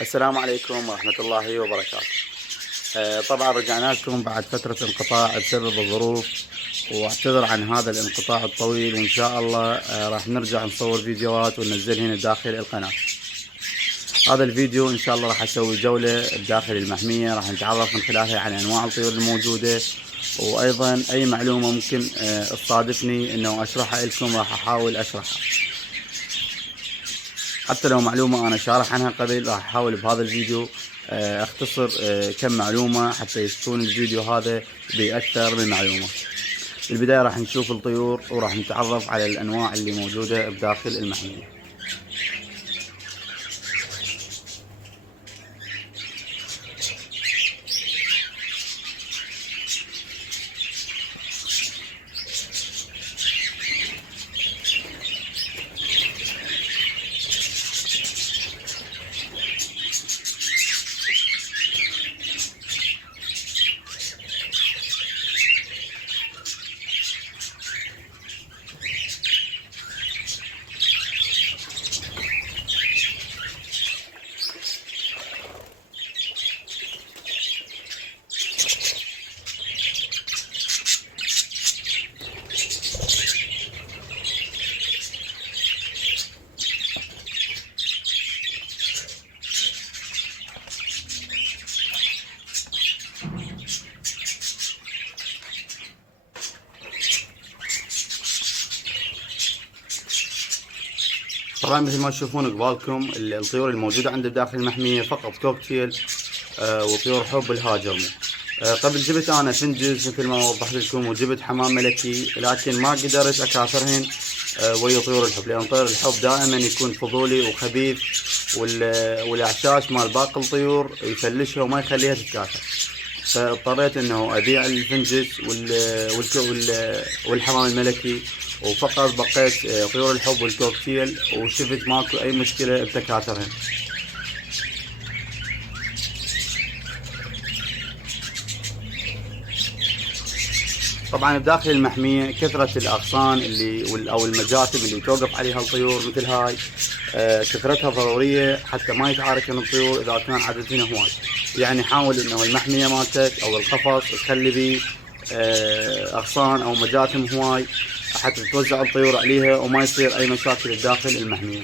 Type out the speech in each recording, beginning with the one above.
السلام عليكم ورحمة الله وبركاته. طبعا رجعنا لكم بعد فترة انقطاع بسبب الظروف، واعتذر عن هذا الانقطاع الطويل، وإن شاء الله راح نرجع نصور فيديوهات وننزلهن داخل القناة. هذا الفيديو إن شاء الله راح أسوي جولة بداخل المحمية، راح نتعرف من خلالها عن أنواع الطيور الموجودة، وأيضا أي معلومة ممكن تصادفني أنه أشرحها لكم راح أحاول أشرحها. حتى لو معلومة أنا شارح عنها قبل راح أحاول بهذا الفيديو أختصر كم معلومة حتى يكون الفيديو هذا بأكثر من معلومة. في البداية راح نشوف الطيور وراح نتعرف على الأنواع اللي موجودة بداخل المحمية. طبعا مثل ما تشوفون قبالكم الطيور الموجودة عندي بداخل المحمية فقط كوكتيل وطيور حب الهاجرمو. قبل جبت انا فنجز مثل ما وضحت لكم، وجبت حمام ملكي، لكن ما قدرت اكاثرهن ويا طيور الحب، لان طيور الحب دائما يكون فضولي وخبيث، والاعشاش مال باقي الطيور يفلشها وما يخليها تتكاثر. فاضطريت انه ابيع الفنجز والحمام الملكي، وفقط بقيت طيور الحب والكوكتيل، وشفت ماكو اي مشكلة بتكاثرهن. طبعا بداخل المحمية كثرة الأغصان أو المجاثم اللي توقف عليها الطيور مثل هاي كثرتها ضرورية حتى ما يتعاركن الطيور إذا كان عددهن هواي. يعني حاول إنه المحمية مالتك أو القفص تخلي بيه أغصان أو مجاثم هواي حتى تتوزع الطيور عليها وما يصير أي مشاكل بداخل المحمية.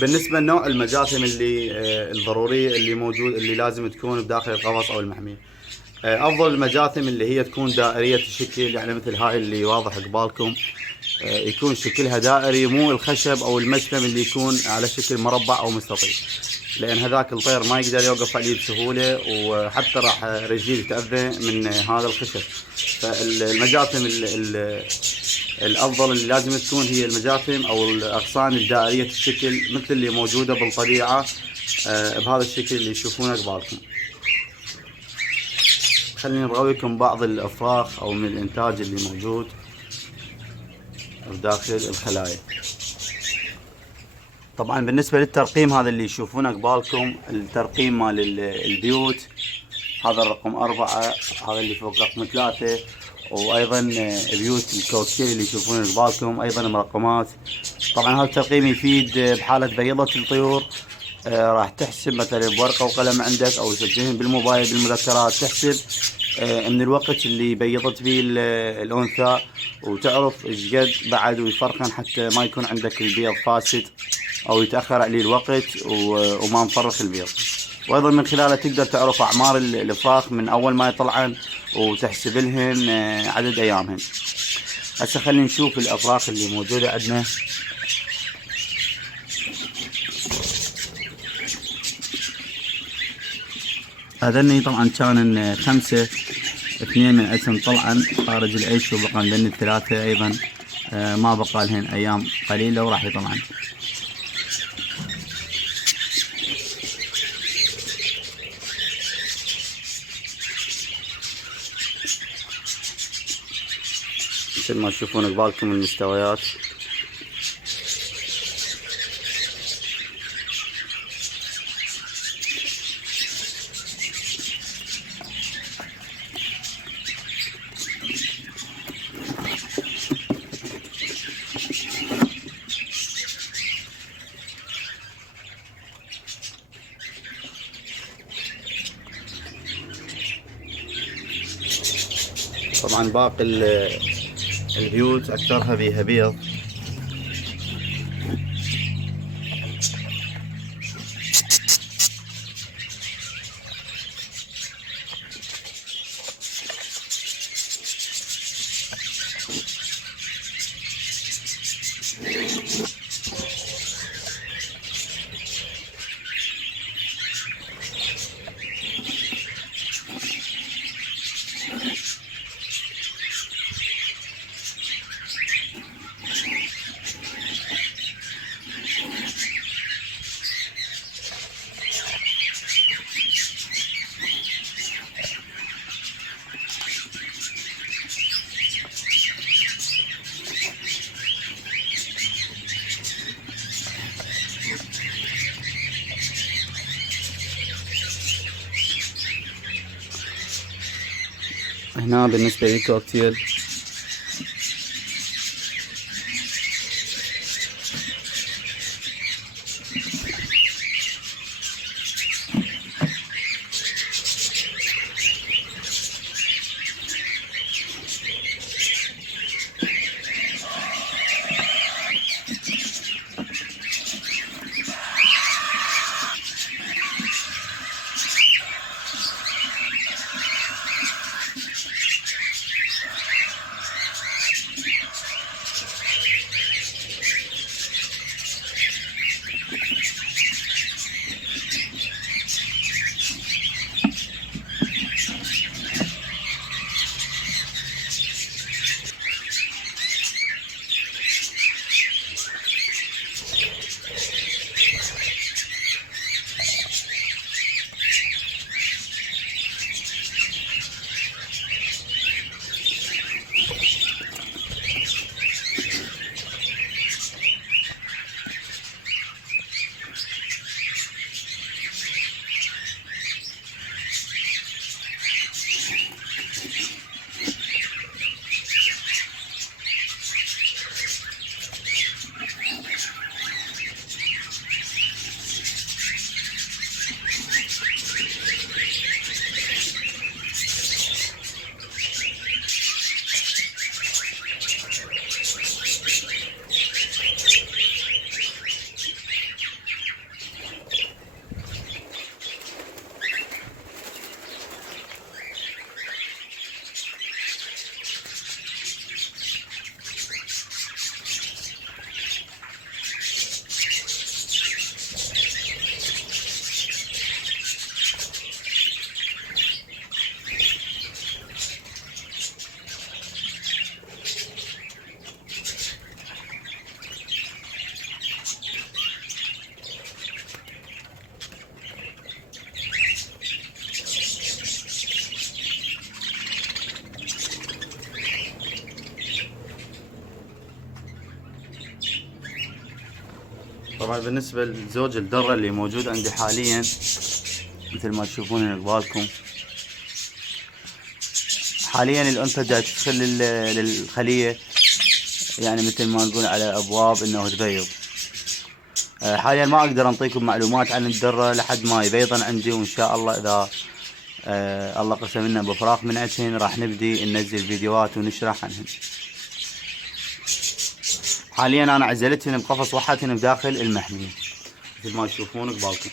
بالنسبة لنوع المجاثم الضرورية اللي لازم تكون بداخل القفص أو المحمية، أفضل المجاثم اللي هي تكون دائرية الشكل، يعني مثل هاي اللي واضح قبالكم، يكون شكلها دائري، مو الخشب أو المجثم اللي يكون على شكل مربع أو مستطيل، لأن هذاك الطير ما يقدر يوقف عليه بسهولة، وحتى راح رجليه تتأذى من هذا الخشب. فالمجاثم الأفضل اللي لازم تكون هي المجاثم أو الأغصان الدائرية الشكل، مثل اللي موجودة بالطبيعة بهذا الشكل اللي تشوفونه قبالكم. خليني نرويكم بعض الأفراخ أو من الإنتاج اللي موجود داخل الخلايا. طبعا بالنسبة للترقيم هذا اللي يشوفونه قبالكم، الترقيم مال البيوت، هذا الرقم 4، هذا اللي فوق رقم 3، وايضا بيوت الكوكتيل اللي يشوفونه قبالكم ايضا مرقمات. طبعا هذا الترقيم يفيد بحالة بيضة الطيور، راح تحسب مثلا بورقة وقلم عندك او تسجلهم بالموبايل بالمذكرات، تحسب من الوقت اللي بيضت به الانثى، وتعرف ايش قد بعد ويفرقن حتى ما يكون عندك البيض فاسد او يتاخر عليه الوقت وما نفرخ البيض. وايضا من خلاله تقدر تعرف اعمار الافراخ من اول ما يطلعن وتحسب لهن عدد ايامهن. هسه خلينا نشوف الافراخ اللي موجوده عندنا. هذني طبعا كانن 5 اثنين من عندهم طلعا خارج العيش، وبقى عندنا الثلاثة ايضا ما بقى لهن ايام قليلة وراح يطلعن. مثل ما تشوفون قبالكم المستويات. طبعا باقي البيوت اكثرها بيها بيض. هنا بالنسبة للكوكتيل طبعا بالنسبة لزوج الدرة اللي موجود عندي حاليا مثل ما تشوفون هنا قبالكم، حاليا الأنثى جاي تدخل للخلية، يعني مثل ما نقول على أبواب إنه تبيض. حاليا ما أقدر أنطيكم معلومات عن الدرة لحد ما يبيضن عندي، وإن شاء الله إذا الله قسم لنا بفراغ من عندهن راح نبدي ننزل فيديوهات ونشرح عنهن. حاليا أنا عزلتهن بقفص وحدهن بداخل المحمية مثل ما تشوفون قبالكم.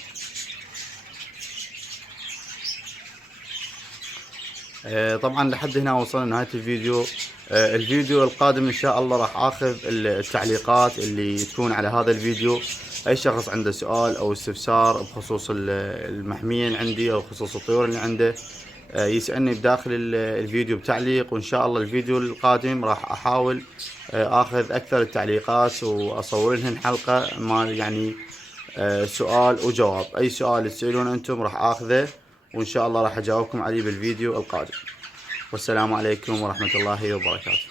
طبعا لحد هنا وصلنا نهاية الفيديو. الفيديو القادم ان شاء الله راح اخذ التعليقات اللي تكون على هذا الفيديو. اي شخص عنده سؤال او استفسار بخصوص المحمية اللي عندي او بخصوص الطيور اللي عنده يسألني بداخل الفيديو بتعليق، وإن شاء الله الفيديو القادم راح أحاول أخذ أكثر التعليقات وأصور لهن حلقة مال يعني سؤال وجواب. أي سؤال تسألون أنتم راح أخذه، وإن شاء الله راح أجاوبكم عليه بالفيديو القادم. والسلام عليكم ورحمة الله وبركاته.